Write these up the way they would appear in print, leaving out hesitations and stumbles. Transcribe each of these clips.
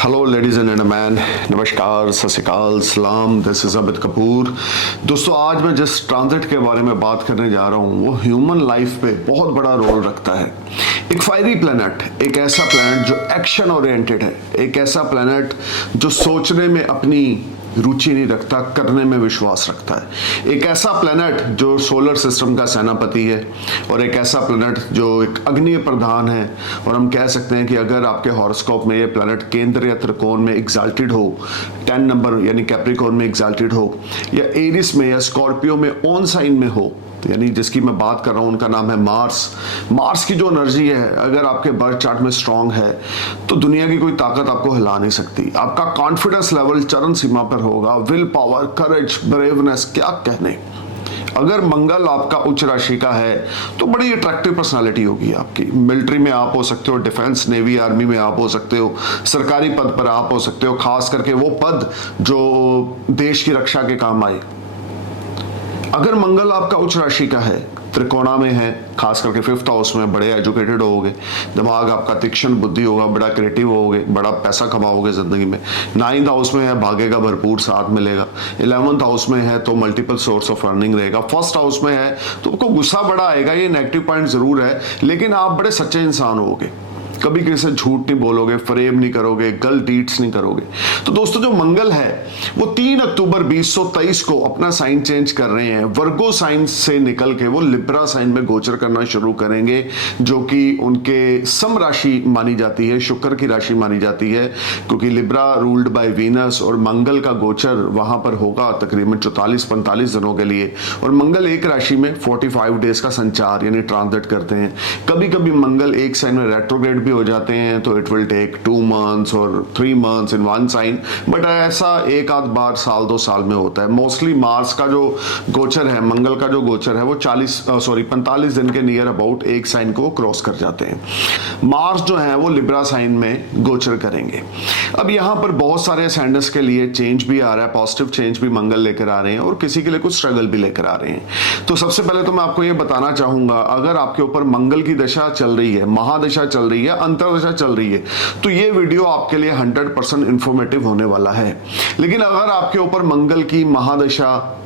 Hello ladies and gentleman, नमस्कार, सत श्री अकाल, सलाम। This is Amit Kapoor. दोस्तों, आज मैं जिस ट्रांजिट के बारे में बात करने जा रहा हूँ वो ह्यूमन लाइफ पे बहुत बड़ा रोल रखता है। एक फायरी प्लैनेट, एक ऐसा प्लैनेट जो एक्शन ओरिएंटेड है, एक ऐसा प्लैनेट जो सोचने में अपनी रुचि नहीं रखता, करने में विश्वास रखता है। एक ऐसा प्लैनेट जो सोलर सिस्टम का सेनापति है और एक ऐसा प्लैनेट जो एक अग्नि प्रधान है। और हम कह सकते हैं कि अगर आपके हॉरोस्कोप में ये प्लैनेट केंद्र या त्रिकोण में एग्जाल्टेड हो, 10 नंबर यानी कैप्रिकॉर्न में एग्जाल्टेड हो, या एरिस में या स्कॉर्पियो में ऑन साइन में हो, यानी जिसकी मैं बात कर रहा हूं उनका नाम है मार्स। मार्स की जो एनर्जी है अगर आपके बर्थ चार्ट में स्ट्रांग है तो दुनिया की कोई ताकत आपको हिला नहीं सकती। आपका कॉन्फिडेंस लेवल चरम सीमा पर होगा, विल पावर, करेज, ब्रेवनेस, क्या कहने। अगर मंगल आपका उच्च राशि का है तो बड़ी अट्रैक्टिव पर्सनालिटी होगी आपकी। मिलिट्री में आप हो सकते हो, डिफेंस, नेवी, आर्मी में आप हो सकते हो, सरकारी पद पर आप हो सकते हो, खास करके वो पद जो देश की रक्षा के काम आए। अगर मंगल आपका उच्च राशि का है, त्रिकोणा में है, खास करके 5th हाउस में, बड़े एजुकेटेड होगे, दिमाग आपका तीक्ष्ण बुद्धि होगा, बड़ा क्रिएटिव होगे, बड़ा पैसा कमाओगे जिंदगी में। 9th हाउस में है, भाग्य का भरपूर साथ मिलेगा। 11th हाउस में है तो मल्टीपल सोर्स ऑफ अर्निंग रहेगा। 1st हाउस में है तो आपको गुस्सा बड़ा आएगा, ये नेगेटिव पॉइंट जरूर है, लेकिन आप बड़े सच्चे इंसान होगे। कभी किसी से झूठ नहीं बोलोगे, फ्रेम नहीं करोगे, गलत डीड्स नहीं करोगे। तो दोस्तों, जो मंगल है वो 3 अक्टूबर 2023 को अपना साइन चेंज कर रहे हैं। वर्गो साइन से निकल के वो लिब्रा साइन में गोचर करना शुरू करेंगे, जो कि उनके सम राशि मानी जाती है, शुक्र की राशि मानी जाती है, क्योंकि लिब्रा रूल्ड बाय वीनस और मंगल का गोचर वहां पर होगा तकरीबन 44-45 दिनों के लिए। और मंगल एक राशि में 45 डेज का संचार यानी ट्रांजिट करते हैं। कभी कभी मंगल एक साइन में रेट्रोग्रेड हो जाते हैं तो इट विल टेक 2 मंथ्स और 3 months in one sine, but ऐसा एक आध बार साल 2 साल में होता है। मोस्टली मार्स का जो गोचर है, मंगल का जो गोचर है वो 45 दिन के नियर अबाउट एक साइन को क्रॉस कर जाते हैं। मार्स जो है वो लिब्रा साइन में गोचर करेंगे। अब यहां पर बहुत सारे असेंडेंट्स के लिए चेंज भी आ रहा है, पॉजिटिव चेंज भी मंगल लेकर आ रहे हैं और किसी के लिए कुछ स्ट्रगल भी लेकर आ रहे हैं। तो सबसे पहले तो मैं आपको ये बताना चाहूंगा, अगर आपके ऊपर मंगल की दशा चल रही है, महादशा चल रही है, अंतरदशा चल रही है, तो ये वीडियो आपके लिए 100% इंफॉर्मेटिव होने वाला है। लेकिन अगर आपके ऊपर मंगल की महादशा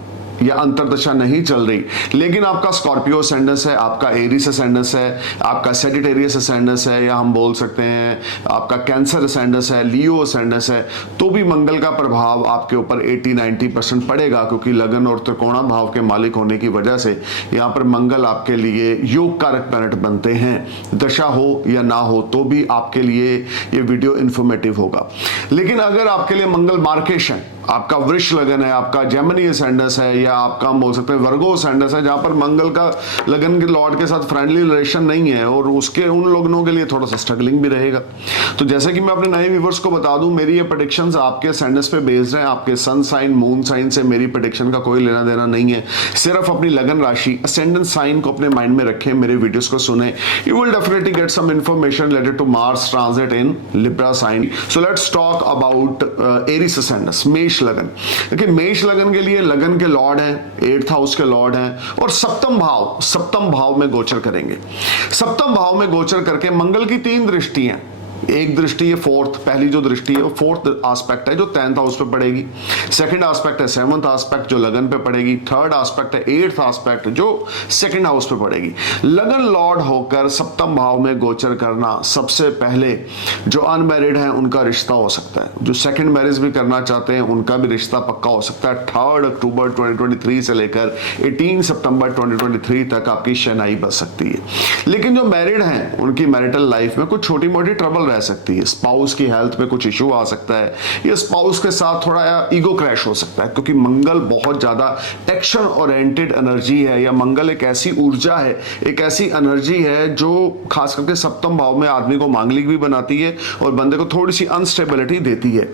या अंतरदशा नहीं चल रही, लेकिन आपका स्कॉर्पियो असेंडेंस है, आपका एरिस असेंडेंस है, आपका सेजिटेरियस असेंडेंस है, या हम बोल सकते हैं आपका कैंसर असेंडेंस है, लियो असेंडेंस है, तो भी मंगल का प्रभाव आपके ऊपर 80-90% पड़ेगा, क्योंकि लगन और त्रिकोणा भाव के मालिक होने की वजह से यहाँ पर मंगल आपके लिए योग कारक प्लैनेट बनते हैं। दशा हो या ना हो तो भी आपके लिए ये वीडियो इंफॉर्मेटिव होगा। लेकिन अगर आपके लिए मंगल मार्केशन, आपका वृष लगन है, आपका जेमिनी असेंडेंस है, या आपका बोल सकते हैं वर्गो असेंडेंस है, जहां पर मंगल का लगन के लॉर्ड के साथ फ्रेंडली रिलेशन नहीं है, और उसके उन लोगों के लिए थोड़ा सा स्ट्रगलिंग भी रहेगा। तो जैसे कि मैं अपने नए व्यूअर्स को बता दूं, मेरी ये प्रेडिक्शंस आपके असेंडेंस पे बेस्ड हैं। आपके सन साइन, मून साइन से मेरी प्रेडिक्शन का कोई लेना देना नहीं है। सिर्फ अपनी लगन राशि, असेंडेंट साइन को अपने माइंड में रखें, मेरे वीडियोस को सुने। You will definitely get some information related to Mars transit in Libra sign. So let's talk about Aries ascendants, मेष लगन। देखिए, मेष लगन के लिए लगन के लॉर्ड हैं, 8th हाउस के लॉर्ड हैं, और सप्तम भाव में गोचर करेंगे। सप्तम भाव में गोचर करके मंगल की 3 दृष्टि हैं। एक दृष्टि है फोर्थ, पहली जो दृष्टि है वो 4th एस्पेक्ट है जो 10th हाउस पे पड़ेगी। सेकंड एस्पेक्ट है 7th एस्पेक्ट जो लगन पे पड़ेगी। थर्ड एस्पेक्ट है 8th एस्पेक्ट जो 2nd हाउस पे पड़ेगी। लगन लॉर्ड होकर सप्तम भाव में गोचर करना, सबसे पहले जो अनमैरिड हैं उनका रिश्ता हो सकता है, जो सेकंड मैरिज भी करना चाहते हैं उनका भी रिश्ता पक्का हो सकता है। 3 अक्टूबर 2023 से लेकर 18 सितंबर 2023 तक आपकी शनाई बच सकती है। लेकिन जो मैरिड हैं उनकी मैरिटल लाइफ में कुछ छोटी मोटी ट्रबल रह सकती है। स्पाउस की हेल्थ में कुछ इशू आ सकता है, या स्पाउस के साथ थोड़ा ईगो क्रैश हो सकता है, क्योंकि मंगल बहुत ज्यादा एक्शन ओरिएंटेड एनर्जी है, या मंगल एक ऐसी ऊर्जा है, एक ऐसी एनर्जी है जो खास करके सप्तम भाव में आदमी को मांगलिक भी बनाती है और बंदे को थोड़ी सी अनस्टेबिलिटी देती है,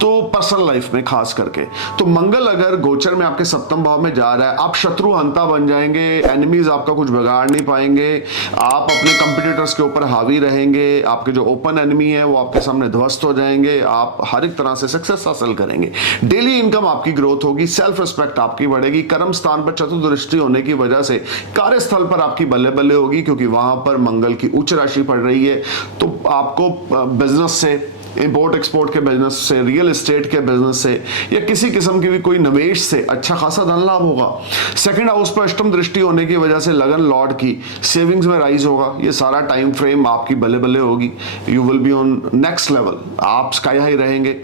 तो पर्सनल लाइफ में खास करके। तो मंगल अगर गोचर में आपके सप्तम भाव में जा रहा है, आप शत्रु हंता बन जाएंगे, एनिमीज आपका कुछ बिगाड़ नहीं पाएंगे, आप अपने कंपिटिटर्स के ऊपर हावी रहेंगे, आपके जो ओपन एनिमी है वो आपके सामने ध्वस्त हो जाएंगे, आप हर एक तरह से सक्सेस हासिल करेंगे। डेली इनकम आपकी ग्रोथ होगी, सेल्फ रिस्पेक्ट आपकी बढ़ेगी। कर्म स्थान पर चतुर्दृष्टि होने की वजह से कार्यस्थल पर आपकी बल्ले बल्ले होगी, क्योंकि वहां पर मंगल की उच्च राशि पड़ रही है। तो आपको बिजनेस से, इंपोर्ट एक्सपोर्ट के बिजनेस से, रियल एस्टेट के बिजनेस से या किसी किस्म की भी कोई निवेश से अच्छा खासा धन लाभ होगा। सेकंड हाउस पर अष्टम दृष्टि होने की वजह से लगन लॉर्ड की सेविंग्स में राइज होगा। ये सारा टाइम फ्रेम आपकी बल्ले बल्ले होगी। You will be on next level, आप स्काई हाई रहेंगे,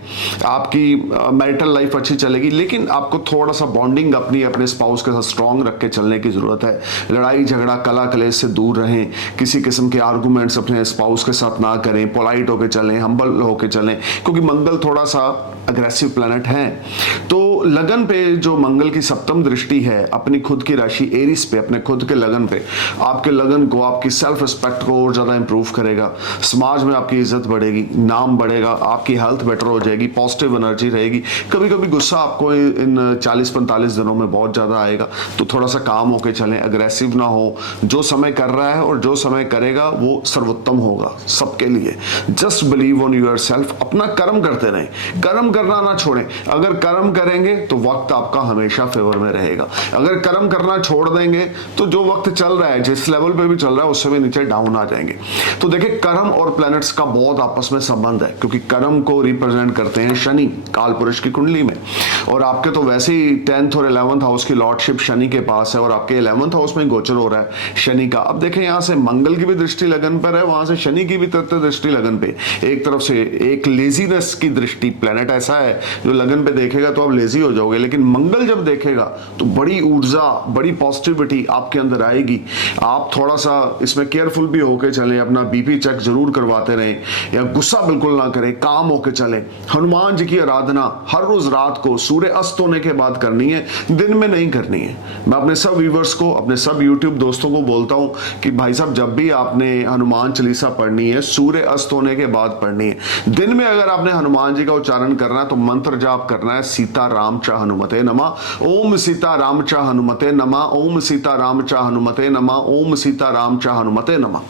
आपकी मैरिटल लाइफ अच्छी चलेगी। लेकिन आपको थोड़ा सा बॉन्डिंग अपने स्पाउस के साथ स्ट्रांग रख के चलने की जरूरत है। लड़ाई झगड़ा कला कलेश से दूर रहें, किसी किस्म के आर्गुमेंट्स अपने स्पाउस के साथ ना करें, पोलाइट होके चलें, हम्बल होके चलें, क्योंकि मंगल थोड़ा सा अग्रेसिव प्लैनेट है। तो लगन पे जो मंगल की सप्तम दृष्टि है अपनी खुद की राशि एरिस पे, अपने खुद के लगन पे, आपके लगन को, आपकी सेल्फ रिस्पेक्ट को और ज्यादा इंप्रूव करेगा। समाज में आपकी इज्जत बढ़ेगी, नाम बढ़ेगा, आपकी हेल्थ बेटर हो जाएगी, पॉजिटिव एनर्जी रहेगी। कभी कभी गुस्सा आपको इन 40-45 दिनों में बहुत ज्यादा आएगा, तो थोड़ा सा काम होके चलें, अग्रेसिव ना हो। जो समय कर रहा है और जो समय करेगा वो सर्वोत्तम होगा सबके लिए। Just believe on yourself, अपना कर्म करते रहें, कर्म करना ना छोड़ें। अगर कर्म करेंगे तो वक्त आपका हमेशा फेवर में रहेगा। अगर कर्म करना छोड़ देंगे तो जो वक्त चल रहा है, जिस लेवल पे भी चल रहा है, उससे भी नीचे डाउन आ जाएंगे। तो देखिए, कर्म और प्लैनेट्स का बहुत आपस में संबंध है, क्योंकि कर्म को रिप्रेजेंट करते हैं शनि काल पुरुष की कुंडली में, और आपके तो वैसे ही 10th और 11th हाउस की लॉर्डशिप शनि के पास है, और आपके 11th हाउस में गोचर हो रहा है शनि का। अब देखें, यहां से मंगल की भी दृष्टि लगन पर है, वहां से शनि की भी तृतीय दृष्टि लगन पे। एक तरफ से एक लेजीनेस की दृष्टि, प्लैनेट ऐसा है जो लगन पे देखेगा तो आप लेजी हो जाओगे, लेकिन मंगल जब देखेगा तो बड़ी ऊर्जा, बड़ी पॉजिटिविटी आपके अंदर आएगी। आप थोड़ा सा इसमें केयरफुल भी होके चलें, अपना बीपी चेक जरूर करवाते रहें, या गुस्सा बिल्कुल ना करें, काम होके चलें। हनुमान जी की आराधना हर रोज रात को सूर्य अस्त होने के बाद करनी है, दिन में नहीं करनी है। मैं अपने सब व्यूवर्स को, अपने सब यूट्यूब दोस्तों को बोलता हूं कि भाई साहब, जब भी आपने हनुमान चालीसा पढ़नी है सूर्य अस्त होने के बाद पढ़नी है। दिन में अगर आपने हनुमान जी का उच्चारण करना है तो मंत्र जाप करना है, सीता राम च हनुमते नमः, ओम सीता राम च हनुमते नमः, ओम सीता राम च हनुमते नमः, ओम सीता राम च हनुमते नमः।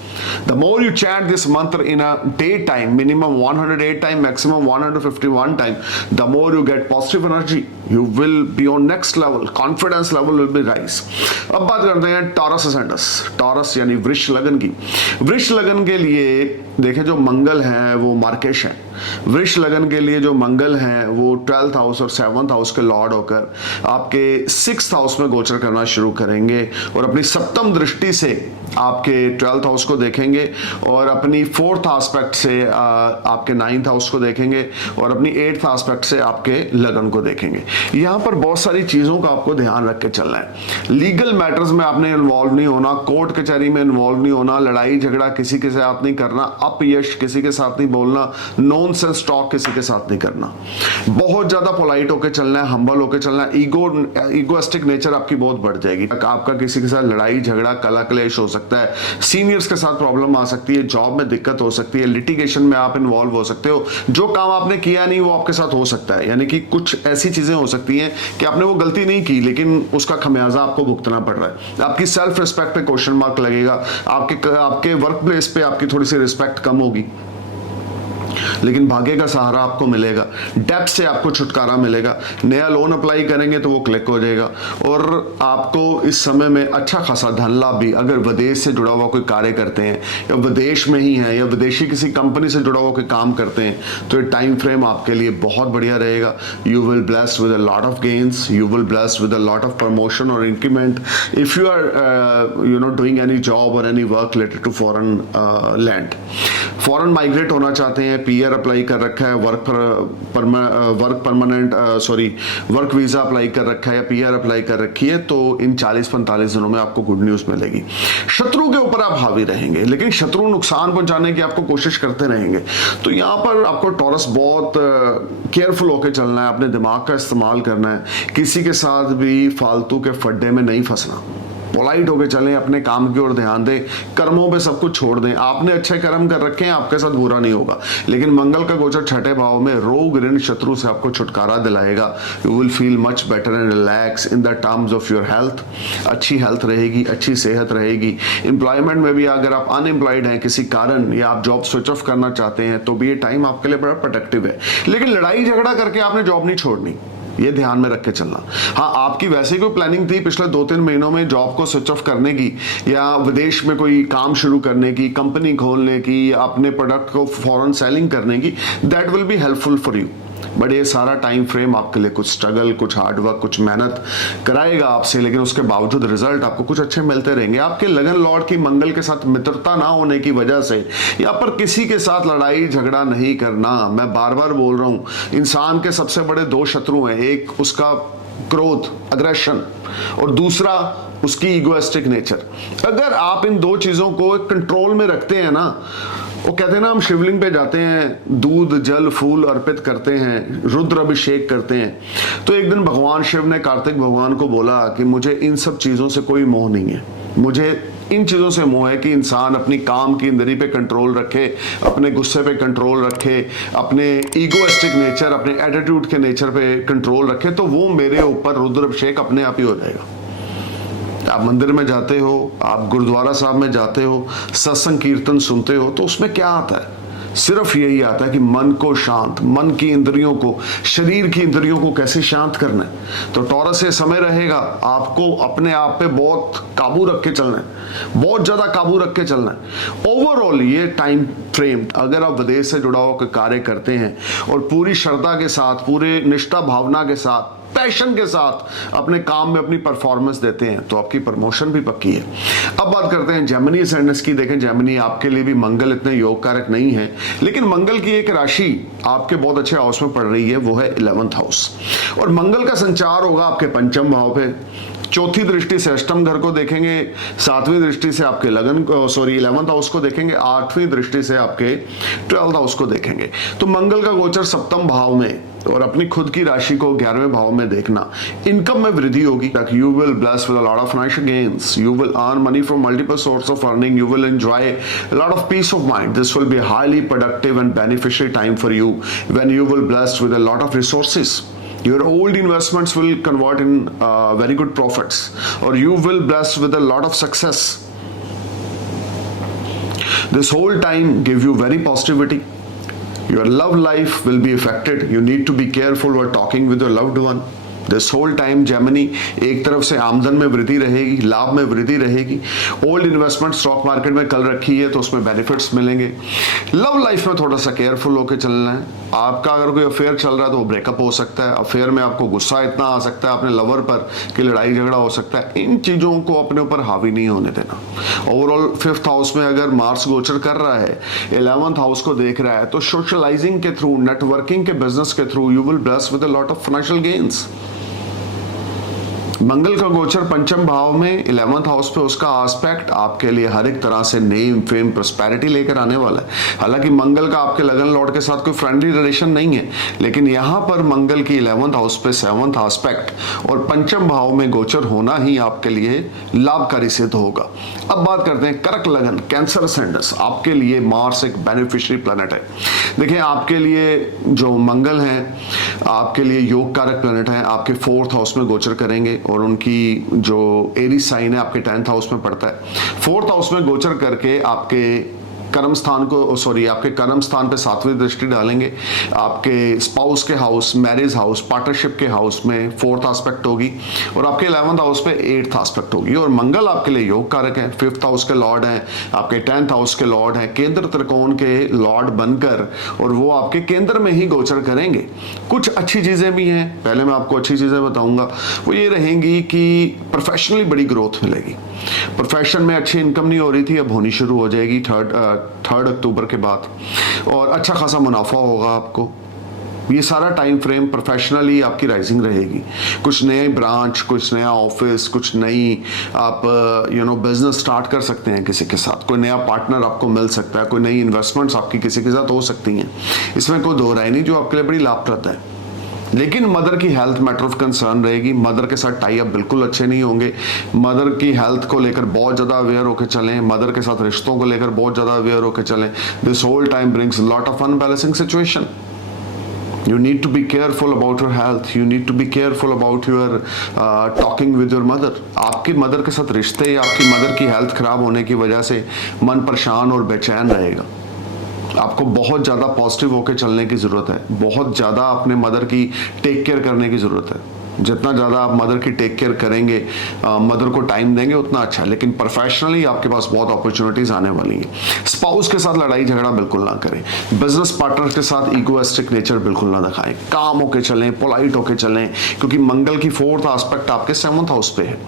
The more you chant this mantra in a day time, minimum 108 time, maximum 151 time, the more you get positive energy. You will be on next level, confidence level will be rise. अब बात करते हैं taurus ascendants, taurus यानी वृष लगन की। वृष लगन के लिए देखें, जो मंगल है वो मार्केश है। वृष लगन के लिए जो मंगल है वो 12th हाउस और 7th हाउस के लॉर्ड होकर आपके 6th हाउस में गोचर करना शुरू करेंगे, और अपनी सप्तम दृष्टि से आपके 12th हाउस को देखेंगे, और अपनी 4th एस्पेक्ट से आपके 9th हाउस को देखेंगे, और अपनी 8th एस्पेक्ट से आपके लगन को देखेंगे। यहाँ पर बहुत सारी चीजों का आपको ध्यान रख के चलना है। लीगल मैटर्स में आपने इन्वॉल्व नहीं होना, कोर्ट कचहरी में इन्वॉल्व नहीं होना, लड़ाई झगड़ा किसी के साथ नहीं करना, अपयश किसी के साथ नहीं बोलना, नॉनसेंस टॉक किसी के साथ नहीं करना। बहुत ज्यादा पोलाइट होकर चलना है, हम्बल होकर चलना है। ईगोइस्टिक नेचर आपकी बहुत बढ़ जाएगी। आपका किसी के साथ लड़ाई झगड़ा कला कलेश हो सकता है, सीनियर्स के साथ प्रॉब्लम आ सकती है, जॉब में दिक्कत हो सकती है, लिटिगेशन में आप इन्वॉल्व हो सकते हो। जो काम आपने किया नहीं वो आपके साथ हो सकता है, यानी कि कुछ ऐसी चीजें हो सकती हैं कि आपने वो गलती नहीं की लेकिन उसका खमियाजा आपको भुगतना पड़ रहा है। आपकी सेल्फ रिस्पेक्ट पे क्वेश्चन मार्क लगेगा, आपके वर्क प्लेस पे आपकी थोड़ी सी रिस्पेक्ट कम होगी, लेकिन भाग्य का सहारा आपको मिलेगा, डेब्ट से आपको छुटकारा मिलेगा। नया लोन अप्लाई करेंगे तो वो क्लिक हो जाएगा, और आपको इस समय में अच्छा खासा धन लाभ भी, अगर विदेश से जुड़ा हुआ कोई कार्य करते हैं या विदेश में ही है या विदेशी किसी कंपनी से जुड़ा हुआ कोई काम करते हैं, तो ये टाइम फ्रेम आपके लिए बहुत बढ़िया रहेगा। You will blessed with a lot of gains, you will blessed with a lot of promotion और increment if you are doing any job और any work related to foreign land. Foreign migrate होना चाहते हैं, PR apply कर रखा है, work visa apply कर रखा है या पीआर अप्लाई कर रखी है, तो इन 40-45 दिनों में आपको गुड न्यूज मिलेगी। शत्रु के ऊपर आप हावी रहेंगे, लेकिन शत्रु नुकसान पहुंचाने की आपको कोशिश करते रहेंगे। तो यहाँ पर आपको टॉरस बहुत केयरफुल होकर चलना है, अपने दिमाग का इस्तेमाल करना है, किसी के साथ भी फालतू के फड्डे में नहीं फंसना, पोलाइट होके चलें, अपने काम की ओर ध्यान दें, कर्मों पे सब कुछ छोड़ दें। आपने अच्छे कर्म कर रखे हैं, आपके साथ बुरा नहीं होगा, लेकिन मंगल का गोचर छठे भाव में रोग ऋण शत्रु से आपको छुटकारा दिलाएगा। You will feel much better and relax in the terms of your health. अच्छी हेल्थ रहेगी, अच्छी सेहत रहेगी। एम्प्लॉयमेंट में भी अगर आप अनएम्प्लॉयड हैं किसी कारण या आप जॉब स्विच ऑफ करना चाहते हैं तो भी ये टाइम आपके लिए बड़ा प्रोडक्टिव है, लेकिन लड़ाई झगड़ा करके आपने जॉब नहीं छोड़नी। ये ध्यान में रख के चलना। हाँ, आपकी वैसे कोई प्लानिंग थी पिछले 2-3 महीनों में जॉब को स्विच ऑफ करने की, या विदेश में कोई काम शुरू करने की, कंपनी खोलने की, या अपने प्रोडक्ट को फॉरेन सेलिंग करने की, that will be helpful for you. But ये सारा टाइम फ्रेम आपके लिए कुछ स्ट्रगल, कुछ हार्डवर्क, कुछ मेहनत कराएगा आपसे, लेकिन उसके बावजूद रिजल्ट आपको कुछ अच्छे मिलते रहेंगे। आपके लगन लॉर्ड की मंगल के साथ मित्रता ना होने की वजह से, या पर किसी के साथ लड़ाई झगड़ा नहीं करना। मैं बार बार बोल रहा हूं, इंसान के सबसे बड़े 2 शत्रु हैं, एक उसका क्रोध, अग्रेशन, और दूसरा उसकी इगोइस्टिक नेचर। अगर आप इन 2 चीजों को कंट्रोल में रखते हैं ना, वो कहते हैं ना, हम शिवलिंग पे जाते हैं, दूध जल फूल अर्पित करते हैं, रुद्र अभिषेक करते हैं, तो एक दिन भगवान शिव ने कार्तिक भगवान को बोला कि मुझे इन सब चीजों से कोई मोह नहीं है, मुझे इन चीजों से मोह है कि इंसान अपनी काम की इंद्री पे कंट्रोल रखे, अपने गुस्से पे कंट्रोल रखे, अपने ईगोइस्टिक नेचर, अपने एटीट्यूड के नेचर पे कंट्रोल रखे, तो वो मेरे ऊपर रुद्र अभिषेक अपने आप ही हो जाएगा। आप मंदिर में जाते हो, आप गुरुद्वारा साहब में जाते हो, सत्संग कीर्तन सुनते हो, तो उसमें क्या आता है? सिर्फ यही आता है कि मन को शांत, मन की इंद्रियों को, शरीर की इंद्रियों को कैसे शांत करना है। तो टॉरस से समय रहेगा, आपको अपने आप पे बहुत काबू रख के चलना है, बहुत ज्यादा काबू रख के चलना है। ओवरऑल ये टाइम फ्रेम, अगर आप विदेश से जुड़ा हुआ कार्य करते हैं और पूरी श्रद्धा के साथ, पूरे निष्ठा भावना के साथ, पैशन के साथ अपने काम में अपनी परफॉर्मेंस देते हैं, तो आपकी प्रमोशन भी पक्की है। अब बात करते हैं जेमिनी असेंडेंस की। देखें, जेमिनी आपके लिए भी मंगल इतने योग कारक नहीं है, लेकिन मंगल की एक राशि आपके बहुत अच्छे हाउस में पड़ रही है, वो है 11th हाउस, और मंगल का संचार होगा आपके पंचम भाव पे। चौथी दृष्टि से अष्टम घर को देखेंगे, 7वीं दृष्टि से आपके 11th हाउस को देखेंगे, 8वीं दृष्टि से आपके 12th हाउस को देखेंगे। तो मंगल का गोचर सप्तम भाव में और अपनी खुद की राशि को 11वें भाव में देखना, इनकम में वृद्धि होगी। You will bless with a lot of financial gains, you will earn money from multiple source of earning, you will enjoy a lot of peace of mind. This will be highly productive and beneficial time for you when you will blessed with a lot of resources. Your old investments will convert in very good profits, or you will blessed with a lot of success. This whole time give you very positivity. Your love life will be affected. You need to be careful while talking with your loved one. This whole time Gemini, एक तरफ से आमदन में वृद्धि रहेगी, लाभ में वृद्धि रहेगी। ओल्ड इन्वेस्टमेंट स्टॉक मार्केट में कल रखी है तो उसमें बेनिफिट्स मिलेंगे। लव लाइफ में थोड़ा सा केयरफुल होकर चलना है। आपका अगर कोई अफेयर चल रहा है तो वो ब्रेकअप हो सकता है। अफेयर में आपको गुस्सा इतना आ सकता है अपने लवर पर कि लड़ाई झगड़ा हो सकता है। इन चीज़ों को अपने ऊपर हावी नहीं होने देना। ओवरऑल 5th हाउस में अगर मार्स गोचर कर रहा है, 11th हाउस को देख रहा है, तो सोशलाइजिंग के थ्रू, नेटवर्किंग के बिजनेस के through you will bless with a lot of financial gains. Mangal का गोचर पंचम भाव में 11th हाउस पे, उसका एस्पेक्ट आपके लिए हर एक तरह से नेम फेम प्रॉस्पेरिटी लेकर आने वाला है। हालांकि मंगल का आपके लगन लॉर्ड के साथ कोई फ्रेंडली रिलेशन नहीं है, लेकिन यहाँ पर मंगल की 11th हाउस पे 7th एस्पेक्ट और पंचम भाव में गोचर होना ही आपके लिए लाभकारी सिद्ध होगा। अब बात करते हैं कर्क लगन, कैंसर असेंडेंस। आपके लिए मार्स एक बेनिफिशियरी प्लैनेट है। देखिए, आपके लिए जो मंगल है आपके लिए योग कारक प्लैनेट है, आपके 4th हाउस में गोचर करेंगे और उनकी जो एरीज साइन है आपके 10th हाउस में पड़ता है। 4th हाउस में गोचर करके आपके कर्म स्थान को आपके कर्म स्थान पे 7वीं दृष्टि डालेंगे। आपके स्पाउस के हाउस, मैरिज हाउस, पार्टनरशिप के हाउस में 4th एस्पेक्ट होगी और आपके 11th हाउस पे 8th एस्पेक्ट होगी। और मंगल आपके लिए योग कारक है, 5th हाउस के लॉर्ड हैं, आपके 10th हाउस के लॉर्ड हैं, केंद्र त्रिकोण के लॉर्ड बनकर, और वो आपके केंद्र में ही गोचर करेंगे। कुछ अच्छी चीजें भी हैं, पहले मैं आपको अच्छी चीजें बताऊंगा। वो ये रहेंगी कि प्रोफेशनली बड़ी ग्रोथ मिलेगी। प्रोफेशन में अच्छी इनकम नहीं हो रही थी, अब होनी शुरू हो जाएगी 3 अक्टूबर के बाद, और अच्छा खासा मुनाफा होगा आपको। ये सारा टाइम फ्रेम प्रोफेशनली आपकी राइजिंग रहेगी। कुछ नए ब्रांच, कुछ नया ऑफिस, कुछ नई आप बिजनेस स्टार्ट कर सकते हैं किसी के साथ। कोई नया पार्टनर आपको मिल सकता है, कोई नई इन्वेस्टमेंट्स आपकी किसी के साथ हो सकती हैं। इसमें कोई दो राय नहीं, जो आपके लिए बड़ी लाभप्रद है। लेकिन मदर की हेल्थ मैटर ऑफ कंसर्न रहेगी। मदर के साथ टाई अप बिल्कुल अच्छे नहीं होंगे। मदर की हेल्थ को लेकर बहुत ज़्यादा अवेयर होकर चलें। मदर के साथ रिश्तों को लेकर बहुत ज़्यादा अवेयर होकर चलें। This whole time brings lot of unbalancing situation. You need to be careful about your health. You need to be careful about your talking with your mother. आपकी मदर के साथ रिश्ते या आपकी मदर की हेल्थ खराब होने की वजह से मन परेशान और बेचैन रहेगा। आपको बहुत ज़्यादा पॉजिटिव होकर चलने की ज़रूरत है, बहुत ज़्यादा अपने मदर की टेक केयर करने की ज़रूरत है। जितना ज़्यादा आप मदर की टेक केयर करेंगे, मदर को टाइम देंगे, उतना अच्छा है। लेकिन प्रोफेशनली आपके पास बहुत अपॉर्चुनिटीज़ आने वाली हैं। स्पाउस के साथ लड़ाई झगड़ा बिल्कुल ना करें। बिजनेस पार्टनर के साथ इगोइस्टिक नेचर बिल्कुल ना दिखाएं। काम होके चलें, पोलाइट होके चलें, क्योंकि मंगल की 4th एस्पेक्ट आपके 7th हाउस पे है।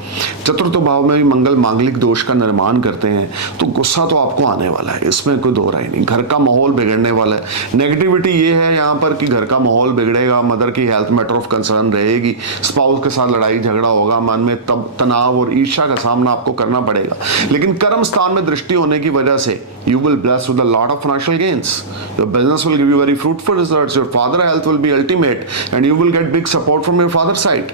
चतुर्थ भाव में भी मंगल मांगलिक दोष का निर्माण करते हैं, तो गुस्सा तो आपको आने वाला है, इसमें कोई दो राय नहीं। घर का माहौल बिगड़ने वाला है। नेगेटिविटी ये है यहाँ पर कि घर का माहौल बिगड़ेगा, मदर की हेल्थ मैटर ऑफ कंसर्न रहेगी, स्पाउस के साथ लड़ाई झगड़ा होगा, मन में तब तनाव और ईर्ष्या का सामना आपको करना पड़ेगा। लेकिन कर्म स्थान में दृष्टि होने की वजह से you will bless with a lot of financial gains. Your business will give you very fruitful results. Your father health will be ultimate and you will get big support from your father side.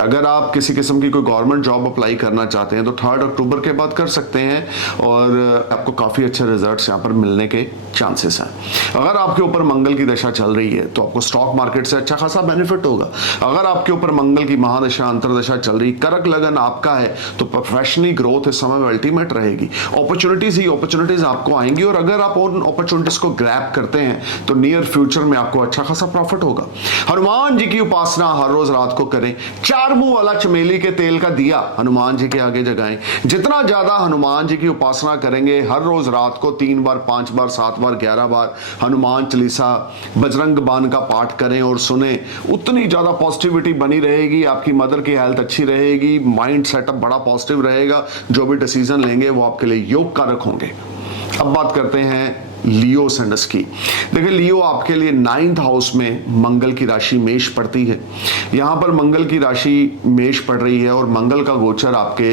अगर आप किसी किस्म की कोई government job apply करना चाहते हैं तो 3 अक्टूबर के बाद कर सकते हैं और आपको काफ़ी अच्छे रिजल्ट्स यहाँ पर मिलने के चांसेस हैं। अगर आपके ऊपर मंगल की दशा चल रही है तो आपको स्टॉक मार्केट से अच्छा खासा बेनिफिट होगा। अगर आपके ऊपर मंगल की महादशा अंतरदशा चल रही, करक लगन आपका है, तो प्रोफेशनली ग्रोथ इस समय में अल्टीमेट रहेगी। अपॉर्चुनिटीज ही अपॉर्चुनिटीज आपको आएंगी और अगर आप उन अपॉर्चुनिटीज को ग्रैब करते हैं तो नियर फ्यूचर में आपको अच्छा खासा प्रॉफिट होगा। हनुमान जी की उपासना हर रोज रात को करें। 4 मुंह वाला चमेली के तेल का दिया हनुमान जी के आगे जगाएं। जितना ज्यादा हनुमान जी की उपासना करेंगे, हर रोज रात को 3 बार, 5 बार, 7 बार, 11 बार हनुमान चालीसा, बजरंग बाण का पाठ करें और सुने, उतनी ज्यादा पॉजिटिविटी बनी रहेगी। आपकी मदर की हेल्थ अच्छी रहेगी, माइंड सेटअप बड़ा पॉजिटिव रहेगा। जो भी डिसीजन लेंगे वो आपके लिए योग कारक होंगे। अब बात करते हैं लियो सेंडस की। देखिए, लियो आपके लिए 9th हाउस में मंगल की राशि मेष पड़ती है। यहां पर मंगल की राशि मेष पड़ रही है और मंगल का गोचर आपके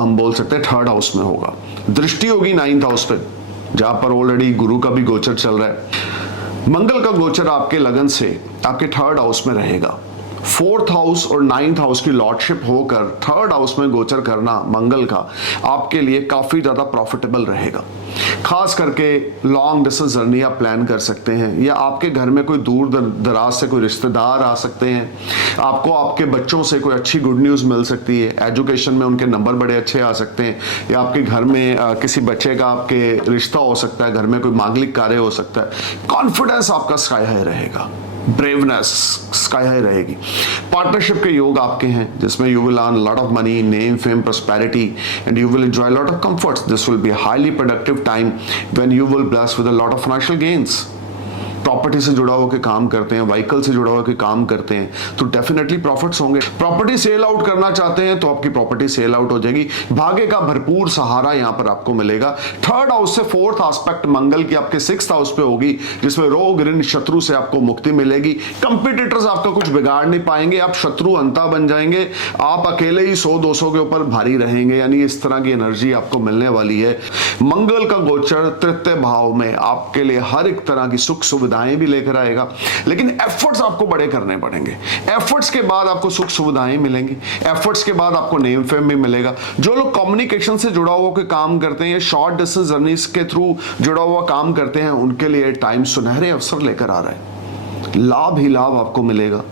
हम बोल सकते हैं 3rd हाउस में होगा। दृष्टि होगी 9th हाउस पे, जहां पर ऑलरेडी गुरु का भी गोचर चल रहा है। मंगल का गोचर आपके लगन से आपके 3rd हाउस में रहेगा। 4th हाउस और 9th हाउस की लॉर्डशिप होकर 3rd हाउस में गोचर करना मंगल का आपके लिए काफी ज्यादा प्रॉफिटेबल रहेगा। खास करके लॉन्ग डिस्टेंस जर्नी आप प्लान कर सकते हैं, या आपके घर में कोई दूर दराज से कोई रिश्तेदार आ सकते हैं। आपको आपके बच्चों से कोई अच्छी गुड न्यूज़ मिल सकती है। एजुकेशन में उनके नंबर बड़े अच्छे आ सकते हैं, या आपके घर में किसी बच्चे का आपके रिश्ता हो सकता है, घर में कोई मांगलिक कार्य हो सकता है। कॉन्फिडेंस आपका स्काई हाई रहेगा, ब्रेवनेस स्काई हाई रहेगी। पार्टनरशिप के योग आपके हैं, जिसमें you will earn lot of money, name, fame, prosperity and you will enjoy lot of comforts. This will be highly productive time when you will bless with a lot of financial gains. Property से जुड़ा हुआ के काम करते हैं, vehicle से जुड़ा हुआ के काम करते हैं, तो डेफिनेटली प्रॉफिट्स होंगे। प्रॉपर्टी सेल आउट करना चाहते हैं तो आपकी प्रॉपर्टी सेल आउट हो जाएगी। भाग्य का भरपूर सहारा यहां पर आपको मिलेगा। 3rd हाउस से 4th एस्पेक्ट मंगल की आपके 6th हाउस पे होगी, जिसमें रोग ऋण शत्रु से आपको मुक्ति मिलेगी। कंपटीटर्स आपका कुछ बिगाड़ नहीं पाएंगे, आप शत्रु अंता बन जाएंगे। आप अकेले ही 100-200 के ऊपर भारी रहेंगे, यानी इस तरह की एनर्जी आपको मिलने वाली है। मंगल का गोचर 3य भाव में आपके लिए हर एक तरह की सुख सुविधाएं भी लेकर आएगा, लेकिन एफर्ट्स आपको बड़े करने पड़ेंगे। एफर्ट्स के बाद आपको सुख सुविधाएं मिलेंगी, एफर्ट्स के बाद आपको नेम फेम भी मिलेगा। जो लोग कम्युनिकेशन से जुड़ा हुआ के काम करते हैं, शॉर्ट डिस्टेंस जर्नीज के थ्रू जुड़ा हुआ काम करते हैं, उनके लिए टाइम सुनहरे अवसर लेकर आ रहा है। लाभ ही लाभ आपको मिलेगा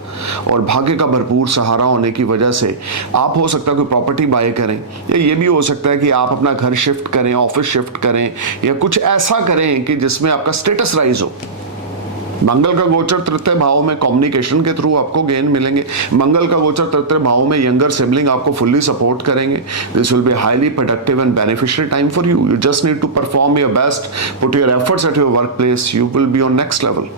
और भाग्य का भरपूर सहारा होने की वजह से आप हो सकता है कोई प्रॉपर्टी बाय करें, या ये भी हो सकता है कि आप अपना घर शिफ्ट करें, ऑफिस शिफ्ट करें, या कुछ ऐसा करें कि जिसमें आपका स्टेटस राइज हो। मंगल का गोचर 3य भाव में कम्युनिकेशन के थ्रू आपको गेन मिलेंगे। मंगल का गोचर 3य भाव में यंगर सिबलिंग आपको फुल्ली सपोर्ट करेंगे। This will be highly productive and beneficial time for you. You just need to perform your best, put your efforts at your work place, you will be on next level.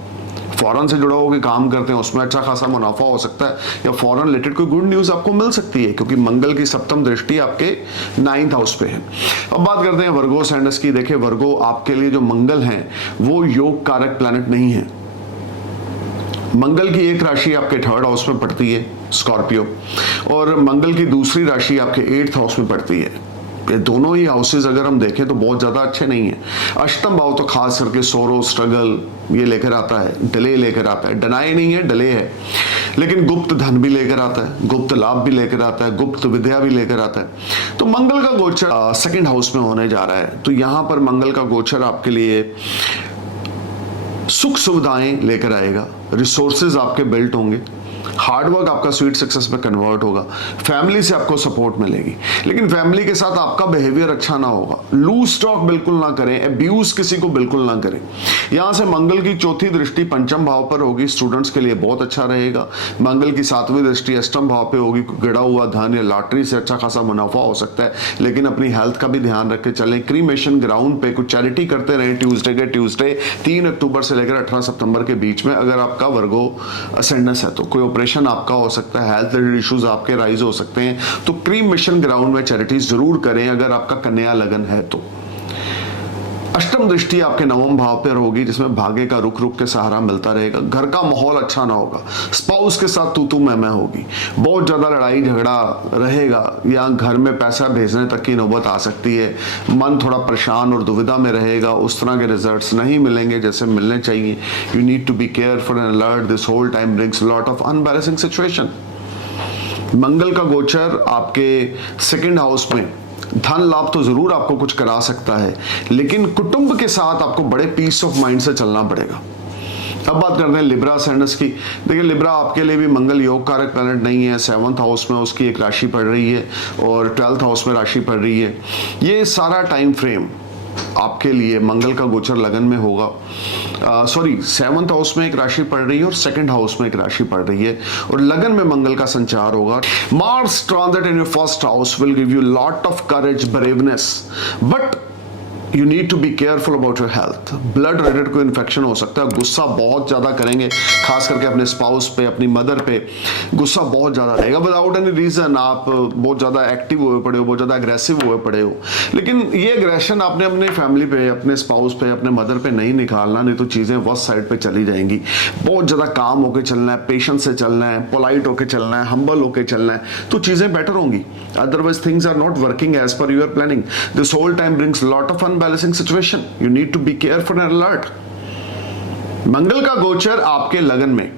Foreign से जुड़ा हुआ काम करते हैं, उसमें अच्छा खासा मुनाफा हो सकता है, या फॉरेन रिलेटेड कोई गुड न्यूज आपको मिल सकती है, क्योंकि मंगल की 7th दृष्टि आपके 9th हाउस पे है। अब बात करते हैं वर्गो सैंडस की। देखिए, वर्गो आपके लिए जो मंगल है वो योग कारक प्लैनेट नहीं है। मंगल की एक राशि आपके 3rd हाउस में पड़ती है, स्कॉर्पियो, और मंगल की दूसरी राशि आपके 8th हाउस में पड़ती है। ये दोनों ही हाउसेज अगर हम देखें तो बहुत ज्यादा अच्छे नहीं है। अष्टम भाव तो खास करके सोरो, स्ट्रगल ये लेकर आता है, डिले लेकर आता है। डनाई नहीं है, डिले है, लेकिन गुप्त धन भी लेकर आता है, गुप्त लाभ भी लेकर आता है, गुप्त विद्या भी लेकर आता है। तो मंगल का गोचर 2nd हाउस में होने जा रहा है, तो यहां पर मंगल का गोचर आपके लिए सुख सुविधाएं लेकर आएगा, रिसोर्सेज आपके बिल्ट होंगे, हार्डवर्क आपका स्वीट सक्सेस में कन्वर्ट होगा, फैमिली से आपको सपोर्ट मिलेगी, लेकिन फैमिली के साथ आपका बिहेवियर अच्छा ना होगा। लूज टॉक बिल्कुल ना करें, अब्यूज किसी को बिल्कुल ना करें। यहां से मंगल की चौथी दृष्टि पंचम भाव पर होगी, स्टूडेंट्स के लिए बहुत अच्छा रहेगा। मंगल की सातवीं दृष्टि अष्टम भाव पे होगी, गिरा हुआ धन या लॉटरी से अच्छा खासा मुनाफा हो सकता है, लेकिन अपनी हेल्थ का भी ध्यान रख के चलें। क्रीमेशन ग्राउंड पे कुछ चैरिटी करते रहें ट्यूसडे के ट्यूसडे 3 अक्टूबर से लेकर 18 सितंबर के बीच में। अगर आपका वर्गो असेंडेंस है तो कोई ऑपरेशन आपका हो सकता है, हेल्थ रिलेटेड इश्यूज आपके राइज हो सकते हैं, तो क्रीम मिशन ग्राउंड में चैरिटीज जरूर करें अगर आपका कन्या लगन है तो। अष्टम दृष्टि आपके नवम भाव पर होगी, जिसमें भाग्य का रुक रुक के सहारा मिलता रहेगा। घर का माहौल अच्छा ना होगा, स्पाउस के साथ तू मैं होगी, बहुत ज्यादा लड़ाई झगड़ा रहेगा, या घर में पैसा भेजने तक की नौबत आ सकती है। मन थोड़ा परेशान और दुविधा में रहेगा, उस तरह के रिजल्ट्स नहीं मिलेंगे जैसे मिलने चाहिए। You need to be careful and alert, this whole time brings lot of unbalancing situation. Mangal का गोचर आपके सेकंड हाउस में धन लाभ तो जरूर आपको कुछ करा सकता है, लेकिन कुटुंब के साथ आपको बड़े पीस ऑफ माइंड से चलना पड़ेगा। अब बात करते हैं लिब्रा असेंडेंस की। देखिए लिब्रा आपके लिए भी मंगल योग कारक प्लैनेट नहीं है, 7th हाउस में उसकी एक राशि पड़ रही है और 12th हाउस में राशि पड़ रही है। ये सारा टाइम फ्रेम आपके लिए मंगल का गोचर लगन में होगा, 7th हाउस में एक राशि पड़ रही है और 2nd हाउस में एक राशि पड़ रही है, और लगन में मंगल का संचार होगा। Mars transit in your first house will give you lot of courage, braveness, but you need to be careful about your health. Blood related कोई इन्फेक्शन हो सकता है, गुस्सा बहुत ज्यादा करेंगे, खास करके अपने स्पाउस पे, अपनी मदर पे गुस्सा बहुत ज्यादा रहेगा विदाउट एनी रीजन। आप बहुत ज्यादा एक्टिव हुए पड़े हो, बहुत ज्यादा अग्रेसिव हुए पड़े हो, लेकिन ये अग्रेशन आपने अपने फैमिली पे, अपने स्पाउस पे, अपने मदर पे नहीं निकालना, नहीं तो चीजें वर्स्ट साइड पे चली जाएंगी। बहुत ज्यादा काम होके चलना है, पेशेंस से चलना है, पोलाइट होके चलना है, हम्बल होके चलना है, तो चीजें बेटर होंगी। Otherwise things are not working as per your planning. This whole time brings lot of unbalancing situation, you need to be careful and alert. Mangal का गोचर आपके लगन में,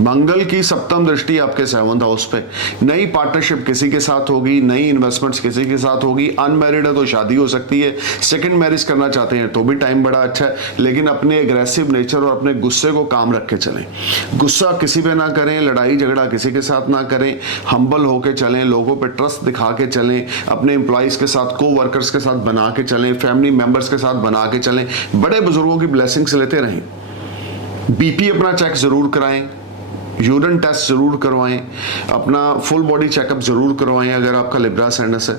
मंगल की सप्तम दृष्टि आपके 7th हाउस पे, नई पार्टनरशिप किसी के साथ होगी, नई इन्वेस्टमेंट्स किसी के साथ होगी। अनमैरिड है तो शादी हो सकती है, सेकंड मैरिज करना चाहते हैं तो भी टाइम बड़ा अच्छा है, लेकिन अपने एग्रेसिव नेचर और अपने गुस्से को काम रख के चलें। गुस्सा किसी पे ना करें, लड़ाई झगड़ा किसी के साथ ना करें, हम्बल होके चलें, लोगों पे ट्रस्ट दिखा के चलें, अपने एम्प्लॉइज के साथ, को वर्कर्स के साथ बना के चलें, फैमिली मेंबर्स के साथ बना के चलें, बड़े बुजुर्गों की ब्लेसिंग्स लेते रहें। बीपी अपना चेक जरूर कराएं, यूरिन टेस्ट जरूर करवाएं, अपना फुल बॉडी चेकअप जरूर करवाएं अगर आपका लिब्रा असेंडेंस है।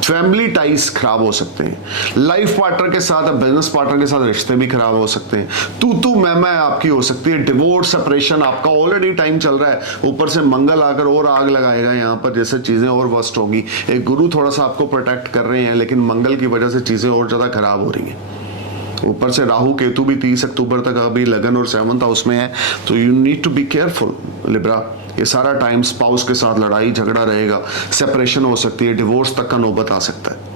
फैमिली टाइज खराब हो सकते हैं, लाइफ पार्टनर के साथ, बिजनेस पार्टनर के साथ रिश्ते भी खराब हो सकते हैं, तू मैं आपकी हो सकती है, डिवोर्स, सेपरेशन आपका ऑलरेडी टाइम चल रहा है, ऊपर से मंगल आकर और आग लगाएगा यहाँ पर, जैसे चीजें और वर्स्ट होगी। एक गुरु थोड़ा सा आपको प्रोटेक्ट कर रहे हैं, लेकिन मंगल की वजह से चीजें और ज्यादा खराब हो रही हैं। ऊपर से राहु केतु भी 30 अक्टूबर तक अभी लगन और 7th हाउस में है, तो you need to be careful Libra. ये सारा टाइम स्पाउस के साथ लड़ाई झगड़ा रहेगा, सेपरेशन हो सकती है, डिवोर्स तक का नौबत आ सकता है।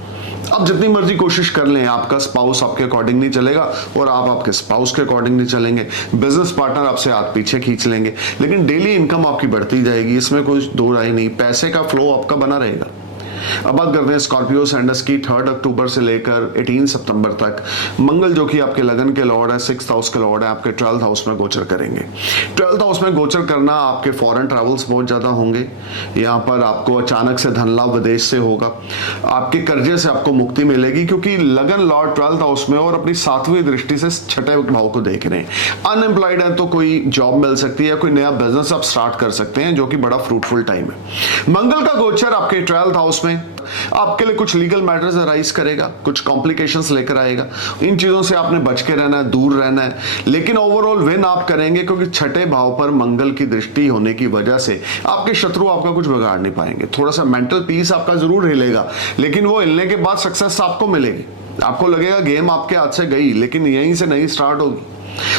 अब जितनी मर्जी कोशिश कर लें, आपका स्पाउस आपके अकॉर्डिंग नहीं चलेगा और आप आपके स्पाउस के अकॉर्डिंग नहीं चलेंगे। बिजनेस पार्टनर आपसे हाथ पीछे खींच लेंगे, लेकिन डेली इनकम आपकी बढ़ती जाएगी, इसमें कोई दो राय नहीं, पैसे का फ्लो आपका बना रहेगा। अब बात करते हैं स्कॉर्पियो असेंडेंस की। 3 अक्टूबर से लेकर 18 सितंबर तक मंगल जो कि आपके लगन के लॉर्ड है, 6th हाउस के लॉर्ड है, आपके 12th हाउस में गोचर करेंगे। 12th हाउस में गोचर करना, आपके फॉरेन ट्रैवल्स बहुत ज्यादा होंगे, यहाँ पर आपको अचानक से धन लाभ विदेश से होगा, आपके कर्जे से आपको मुक्ति मिलेगी, क्योंकि लगन लॉर्ड 12th हाउस में और अपनी 7वीं दृष्टि से 6ठे भाव को देख रहे हैं। अनएम्प्लॉयड है तो कोई जॉब मिल सकती है, कोई नया बिजनेस आप स्टार्ट कर सकते हैं, जो कि बड़ा फ्रूटफुल टाइम है। मंगल का गोचर आपके 12th हाउस में आपके लिए कुछ लीगल मैटर्स अराइज करेगा, कुछ कॉम्प्लिकेशंस लेकर आएगा। इन चीजों से आपने बच के रहना है, दूर रहना है, लेकिन ओवरऑल विन आप करेंगे, क्योंकि 6ठे भाव पर मंगल की दृष्टि होने की वजह से आपके शत्रु आपका कुछ बिगाड़ नहीं पाएंगे। थोड़ा सा मेंटल पीस आपका जरूर हिलेगा, लेकिन वो हिलने के बाद सक्सेस आपको मिलेगी। आपको लगेगा गेम आपके हाथ से गई, लेकिन यहीं से नई स्टार्ट होगी।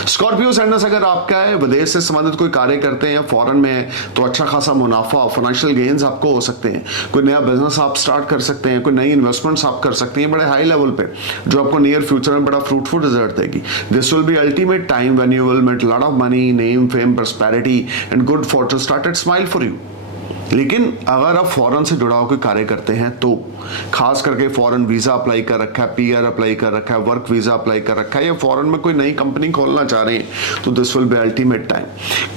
स्कॉर्पियो असेंडेंस अगर आपका है, विदेश से संबंधित कोई कार्य करते हैं, फॉरेन में है, तो अच्छा खासा मुनाफा, फाइनेंशियल गेन्स आपको हो सकते हैं। कोई नया बिजनेस आप स्टार्ट कर सकते हैं, कोई नई इन्वेस्टमेंट्स आप कर सकते हैं बड़े हाई लेवल पे, जो आपको नियर फ्यूचर में बड़ा फ्रूटफुल रिजल्ट देगी। This will be ultimate time when you will met lot of money, name, fame, prosperity and good fortune started smile for you. लेकिन अगर आप फॉरेन से जुड़ा होकर कार्य करते हैं तो खास करके फॉरेन वीजा अप्लाई कर रखा है, पीआर अप्लाई कर रखा है, वर्क वीजा अप्लाई कर रखा है, या फॉरेन में कोई नई कंपनी खोलना चाह रहे हैं, तो this will be ultimate time.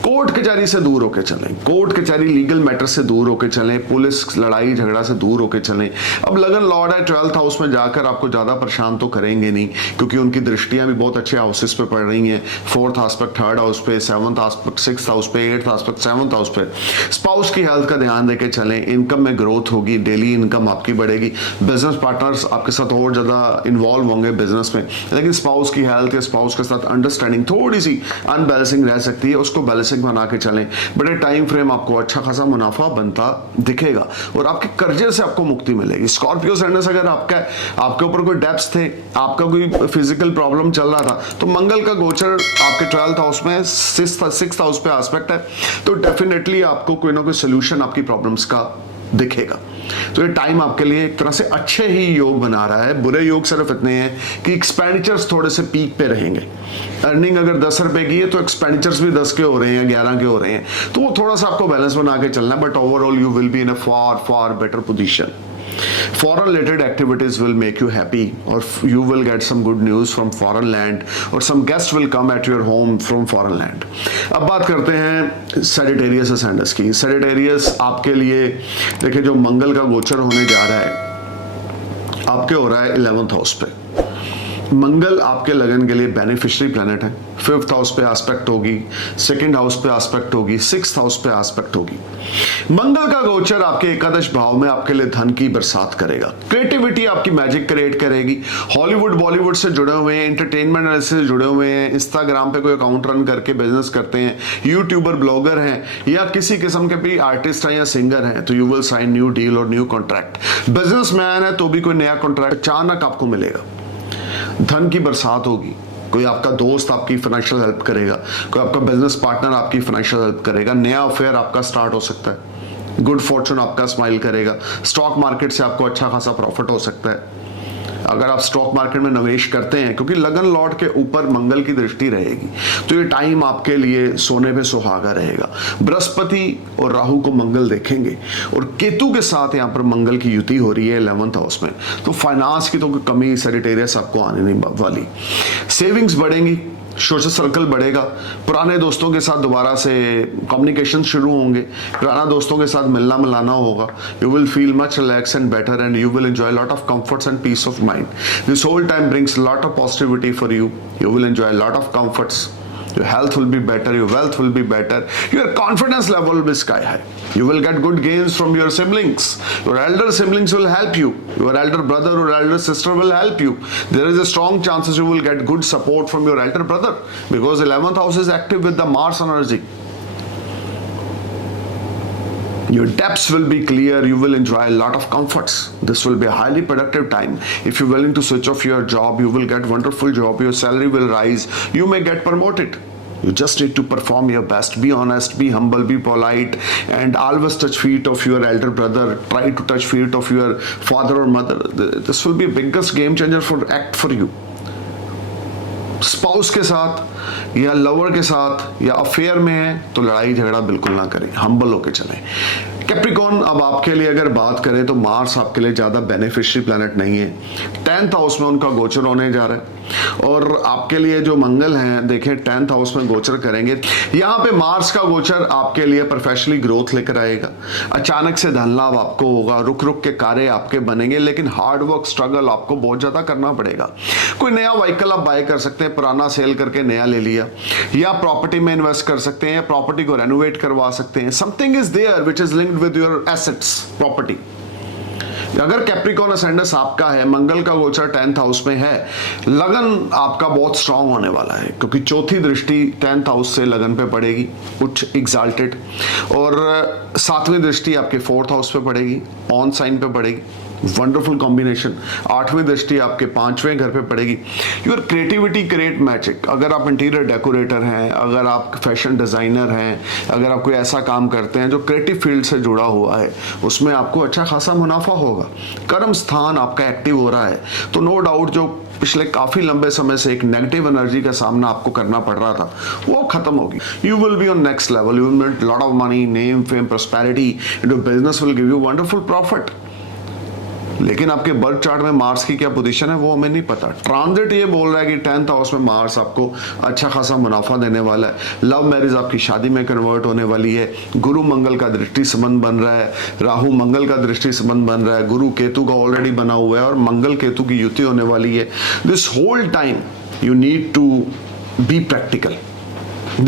Court कचहरी से दूर होकर चलें, कोर्ट कचहरी लीगल मैटर से दूर होकर चलें, पुलिस लड़ाई झगड़ा से दूर होकर चलें। अब लगन लॉर्ड है 12th हाउस में जाकर आपको ज्यादा परेशान तो करेंगे नहीं, क्योंकि उनकी दृष्टियां भी बहुत अच्छे हाउसेस पे पड़ रही हैं। 4th एस्पेक्ट 3rd हाउस पे, 7th एस्पेक्ट 6th हाउस पे, 8th एस्पेक्ट 7th हाउस पे। स्पाउस की हेल्थ का ध्यान देके चलें, इनकम में ग्रोथ होगी, डेली इनकम आपकी बढ़ेगी, बिजनेस पार्टनर्स आपके साथ और ज्यादा इन्वॉल्व होंगे बिजनेस में, लेकिन स्पाउस की हेल्थ या स्पाउस के साथ अंडरस्टैंडिंग थोड़ी सी अनबैलेंसिंग रह सकती है, उसको बैलेंसिंग बना के चलें। बड़े टाइम फ्रेम आपको अच्छा खासा मुनाफा बनता दिखेगा और आपके कर्जे से आपको मुक्ति मिलेगी। स्कॉर्पियो सैंडस, अगर आपके ऊपर कोई डेब्ट्स थे, आपका कोई फिजिकल प्रॉब्लम चल रहा था, तो मंगल का गोचर आपके 12th हाउस में 6th हाउस पे एस्पेक्ट है, तो डेफिनेटली आपको कोई ना कोई सोल्यूशन आपकी प्रॉब्लम्स का दिखेगा। तो ये टाइम आपके लिए एक तरह से अच्छे ही योग बना रहा है। बुरे योग सिर्फ इतने हैं कि एक्सपेंडिचर्स थोड़े से पीक पे रहेंगे। अर्निंग अगर 10 रुपए की है तो एक्सपेंडिचर्स भी 10 के हो रहे हैं, 11 के हो रहे हैं, तो वो थोड़ा सा आपको बैलेंस बना के चलना है। But overall you will be in a far better position. Foreign related activities will make you happy, or you will get some good news from foreign land, or some guests will come at your home from foreign land. अब बात करते हैं Sagittarius ascendant की। Sagittarius आपके लिए देखिए, जो मंगल का गोचर होने जा रहा है आपके हो रहा है 11th हाउस पे। मंगल आपके लगन के लिए बेनिफिशियरी प्लैनेट है। 5th हाउस पे एस्पेक्ट होगी, 2nd हाउस पे एस्पेक्ट होगी, 6th हाउस पे एस्पेक्ट होगी। मंगल का गोचर आपके एकादश भाव में आपके लिए धन की बरसात करेगा। क्रिएटिविटी आपकी मैजिक क्रिएट करेगी। हॉलीवुड बॉलीवुड से जुड़े हुए हैं, एंटरटेनमेंट से जुड़े हुए हैं, इंस्टाग्राम पे कोई अकाउंट रन करके बिजनेस करते हैं, यूट्यूबर ब्लॉगर हैं, या किसी किस्म के भी आर्टिस्ट हैं या सिंगर हैं, तो you will sign new deal और न्यू कॉन्ट्रैक्ट। बिजनेसमैन है तो भी कोई नया कॉन्ट्रैक्ट अचानक आपको मिलेगा। धन की बरसात होगी। कोई आपका दोस्त आपकी फाइनेंशियल हेल्प करेगा, कोई आपका बिजनेस पार्टनर आपकी फाइनेंशियल हेल्प करेगा, नया अफेयर आपका स्टार्ट हो सकता है, गुड फॉर्चून आपका स्माइल करेगा। स्टॉक मार्केट से आपको अच्छा खासा प्रॉफिट हो सकता है अगर आप स्टॉक मार्केट में निवेश करते हैं, क्योंकि लगन लॉर्ड के ऊपर मंगल की दृष्टि रहेगी, तो ये टाइम आपके लिए सोने पे सुहागा रहेगा। बृहस्पति और राहु को मंगल देखेंगे और केतु के साथ यहाँ पर मंगल की युति हो रही है 11th हाउस में, तो फाइनेंस की तो कमी सैजिटेरियस आपको आने नहीं वाली। सेविंग्स बढ़ेंगी, सोशल सर्कल बढ़ेगा, पुराने दोस्तों के साथ दोबारा से कम्युनिकेशन शुरू होंगे, पुराना दोस्तों के साथ मिलना मिलाना होगा। You will feel much relax and better and you will enjoy lot of comforts and peace of mind. This whole time brings lot of positivity for you. You will enjoy lot of comforts. Your health will be better, your wealth will be better, your confidence level will be sky high. You will get good gains from your siblings. Your elder siblings will help you. Your elder brother or elder sister will help you. There is a strong chances you will get good support from your elder brother, because 11th house is active with the Mars energy. Your debts will be clear, you will enjoy a lot of comforts. This will be a highly productive time. If you're willing to switch off your job, you will get wonderful job, your salary will rise, you may get promoted. You just need to perform your best, be honest, be humble, be polite, and always touch feet of your elder brother. Try to touch feet of your father or mother. This will be biggest game changer for you. Spouse के साथ या lover के साथ या affair में है तो लड़ाई झगड़ा बिल्कुल ना करें, हम्बल होके चलें। कैप्रिकॉर्न, अब आपके लिए अगर बात करें तो मार्स आपके लिए ज्यादा बेनिफिशियरी प्लैनेट नहीं है। 10th हाउस में उनका गोचर होने जा रहा है और आपके लिए जो मंगल हैं देखें 10th हाउस में गोचर करेंगे। यहाँ पे मार्स का गोचर आपके लिए प्रोफेशनली ग्रोथ लेकर आएगा, अचानक से धन लाभ आपको होगा, रुक रुक के कार्य आपके बनेंगे, लेकिन हार्ड वर्क स्ट्रगल आपको बहुत ज्यादा करना पड़ेगा। कोई नया व्हीकल आप बाय कर सकते हैं, पुराना सेल करके नया ले लिया, या प्रॉपर्टी में इन्वेस्ट कर सकते हैं, या प्रॉपर्टी को रेनोवेट करवा सकते हैं। Something is there which is linked with your assets, property. अगर कैप्रिकॉर्न असेंडेंस आपका है, मंगल का गोचर 10th हाउस में है, लगन आपका बहुत स्ट्रांग होने वाला है, क्योंकि चौथी दृष्टि 10th हाउस से लगन पे पड़ेगी, उच्च एग्जाल्टेड, और 7वीं दृष्टि आपके 4th हाउस पे पड़ेगी, ऑन साइन पे पड़ेगी, वंडरफुल कॉम्बिनेशन। 8वीं दृष्टि आपके 5वें घर पे पड़ेगी। Your creativity create magic. अगर आप इंटीरियर डेकोरेटर हैं, अगर आप फैशन डिजाइनर हैं, अगर आप कोई ऐसा काम करते हैं जो क्रिएटिव फील्ड से जुड़ा हुआ है, उसमें आपको अच्छा खासा मुनाफा होगा। कर्म स्थान आपका एक्टिव हो रहा है, तो नो डाउट जो पिछले काफी लंबे समय से एक नेगेटिव एनर्जी का सामना आपको करना पड़ रहा था, वो खत्म होगी। You will be on next level, you will make lot of money, name, fame, prosperity, and your business will give you wonderful profit. लेकिन आपके बर्थ चार्ट में मार्स की क्या पोजीशन है वो हमें नहीं पता। ट्रांजिट ये बोल रहा है कि 10th हाउस में मार्स आपको अच्छा खासा मुनाफा देने वाला है, लव मैरिज आपकी शादी में कन्वर्ट होने वाली है, गुरु मंगल का दृष्टि संबंध बन रहा है, राहु मंगल का दृष्टि संबंध बन रहा है, गुरु केतु का ऑलरेडी बना हुआ है और मंगल केतु की युति होने वाली है। This whole time you need to be practical.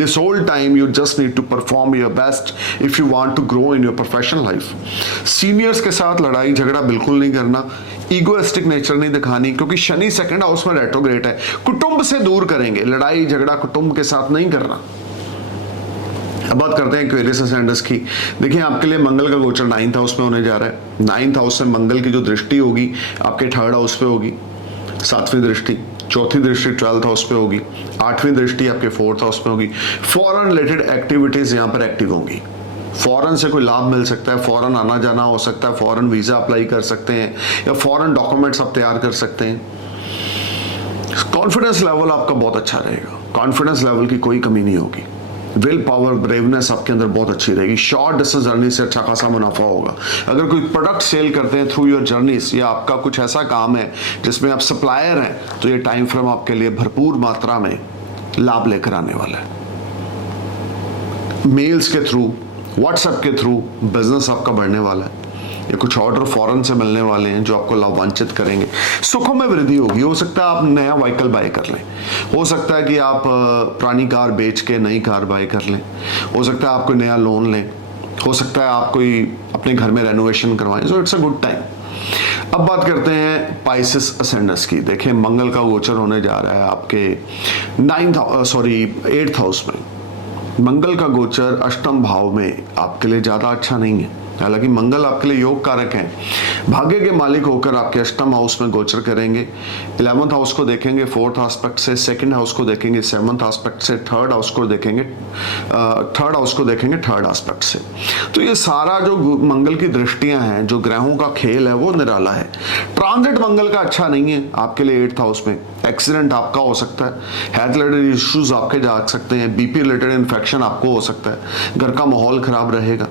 This whole time you just need to perform your best if you want to grow in your professional life. Seniors के साथ लड़ाई झगड़ा बिल्कुल नहीं करना, ईगोइस्टिक नेचर नहीं दिखानी, क्योंकि शनि 2nd हाउस में रेट्रोग्रेड है। कुटुंब से दूर करेंगे, लड़ाई झगड़ा कुटुंब के साथ नहीं करना। अब बात करते हैं एक्वेरियस असेंडेंस की। देखिए आपके लिए मंगल का गोचर 9th हाउस में होने जा रहा है। 9th हाउस से मंगल की जो दृष्टि होगी आपके 3rd हाउस पे होगी, 7वीं दृष्टि, 4थी दृष्टि 12th हाउस पे होगी, 8वीं दृष्टि आपके 4th हाउस पे होगी। फॉरेन रिलेटेड एक्टिविटीज यहाँ पर एक्टिव होंगी। फॉरेन से कोई लाभ मिल सकता है, फॉरेन आना जाना हो सकता है, फॉरेन वीजा अप्लाई कर सकते हैं या फॉरेन डॉक्यूमेंट्स आप तैयार कर सकते हैं। कॉन्फिडेंस लेवल आपका बहुत अच्छा रहेगा, कॉन्फिडेंस लेवल की कोई कमी नहीं होगी। विल पावर, ब्रेवनेस आपके अंदर बहुत अच्छी रहेगी। शॉर्ट डिस्टेंस जर्नी से अच्छा खासा मुनाफा होगा। अगर कोई प्रोडक्ट सेल करते हैं थ्रू योर जर्नीज, या आपका कुछ ऐसा काम है जिसमें आप सप्लायर हैं, तो ये टाइम फ्रेम आपके लिए भरपूर मात्रा में लाभ लेकर आने वाला है। मेल्स के थ्रू, व्हाट्सएप के थ्रू बिजनेस आपका बढ़ने वाला है, या कुछ ऑर्डर फॉरेन से मिलने वाले हैं जो आपको लाभान्वित करेंगे। सुखों में वृद्धि होगी। हो सकता है आप नया व्हीकल बाय कर लें, हो सकता है कि आप पुरानी कार बेच के नई कार बाय कर लें, हो सकता है आप कोई नया लोन लें, हो सकता है आप कोई अपने घर में रेनोवेशन करवाएं। So it's a good time. अब बात करते हैं पाइसेस असेंडेंस की। देखिए मंगल का गोचर होने जा रहा है आपके 8th हाउस में। मंगल का गोचर अष्टम भाव में आपके लिए ज्यादा अच्छा नहीं है। हालांकि मंगल आपके लिए योग कारक हैं, भाग्य के मालिक होकर आपके अष्टम हाउस में गोचर करेंगे। 11th हाउस को देखेंगे 4th एस्पेक्ट से, 2nd हाउस को देखेंगे 7th एस्पेक्ट से, 3rd हाउस को देखेंगे 3rd एस्पेक्ट से। तो ये सारा जो मंगल की दृष्टियां हैं, जो ग्रहों का खेल है, वो निराला है। ट्रांजिट मंगल का अच्छा नहीं है आपके लिए 8th हाउस में। एक्सीडेंट आपका हो सकता है, हेल्थ रिलेटेड इश्यूज आपके जा सकते हैं, बीपी रिलेटेड इन्फेक्शन आपको हो सकता है, घर का माहौल खराब रहेगा,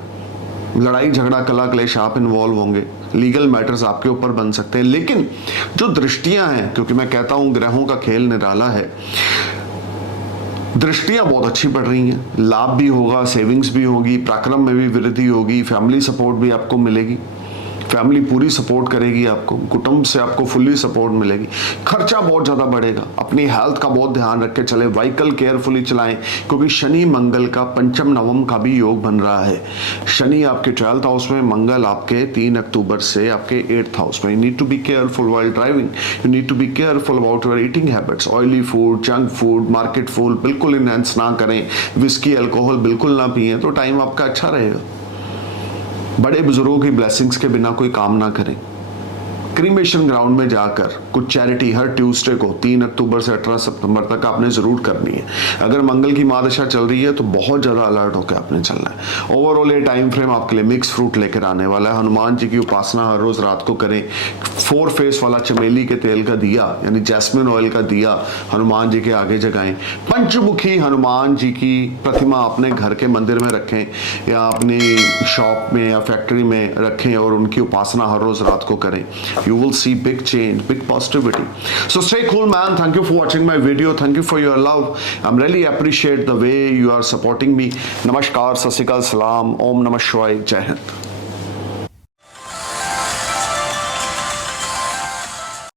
लड़ाई झगड़ा कला क्लेश आप इन्वॉल्व होंगे, लीगल मैटर्स आपके ऊपर बन सकते हैं। लेकिन जो दृष्टियां हैं, क्योंकि मैं कहता हूं ग्रहों का खेल निराला है, दृष्टियां बहुत अच्छी पड़ रही हैं, लाभ भी होगा, सेविंग्स भी होगी, पराक्रम में भी वृद्धि होगी, फैमिली सपोर्ट भी आपको मिलेगी, फैमिली पूरी सपोर्ट करेगी आपको, कुटुंब से आपको फुल्ली सपोर्ट मिलेगी। खर्चा बहुत ज्यादा बढ़ेगा, अपनी हेल्थ का बहुत ध्यान रख के चले, व्हीकल केयरफुली चलाएं, क्योंकि शनि मंगल का 5th नवम का भी योग बन रहा है। शनि आपके 12th हाउस में, मंगल आपके 3 अक्टूबर से आपके 8th हाउस में। You need to be careful while driving, you need to be careful about your eating habits. Oily food, junk food, market food बिल्कुल इनहेंस ना करें, विस्की अल्कोहल बिल्कुल ना पिए, तो टाइम आपका अच्छा रहेगा। बड़े बुजुर्गों की ब्लेसिंग्स के बिना कोई काम ना करें। क्रीमेशन ग्राउंड में जाकर कुछ चैरिटी हर ट्यूसडे को 3 अक्टूबर से 18 सितंबर तक आपने जरूर करनी है। अगर मंगल की महादशा चल रही है तो बहुत ज्यादा अलर्ट होकर आपने चलना है। ओवरऑल ये टाइम फ्रेम आपके लिए मिक्स फ्रूट लेकर आने वाला है। हनुमान जी की उपासना हर रोज रात को करें। 4 फेस वाला चमेली के तेल का दिया यानी जैस्मिन ऑयल का दिया हनुमान जी के आगे जगाएं। पंचमुखी हनुमान जी की प्रतिमा अपने घर के मंदिर में रखें या अपनी शॉप में या फैक्ट्री में रखें और उनकी उपासना हर रोज रात को करें। You will see big change, big positivity. So stay cool, man. Thank you for watching my video. Thank you for your love. I'm really appreciate the way you are supporting me. Namaskar, Sat Sri Akal, Salam, Om Namah Shivaya, Jai Hind.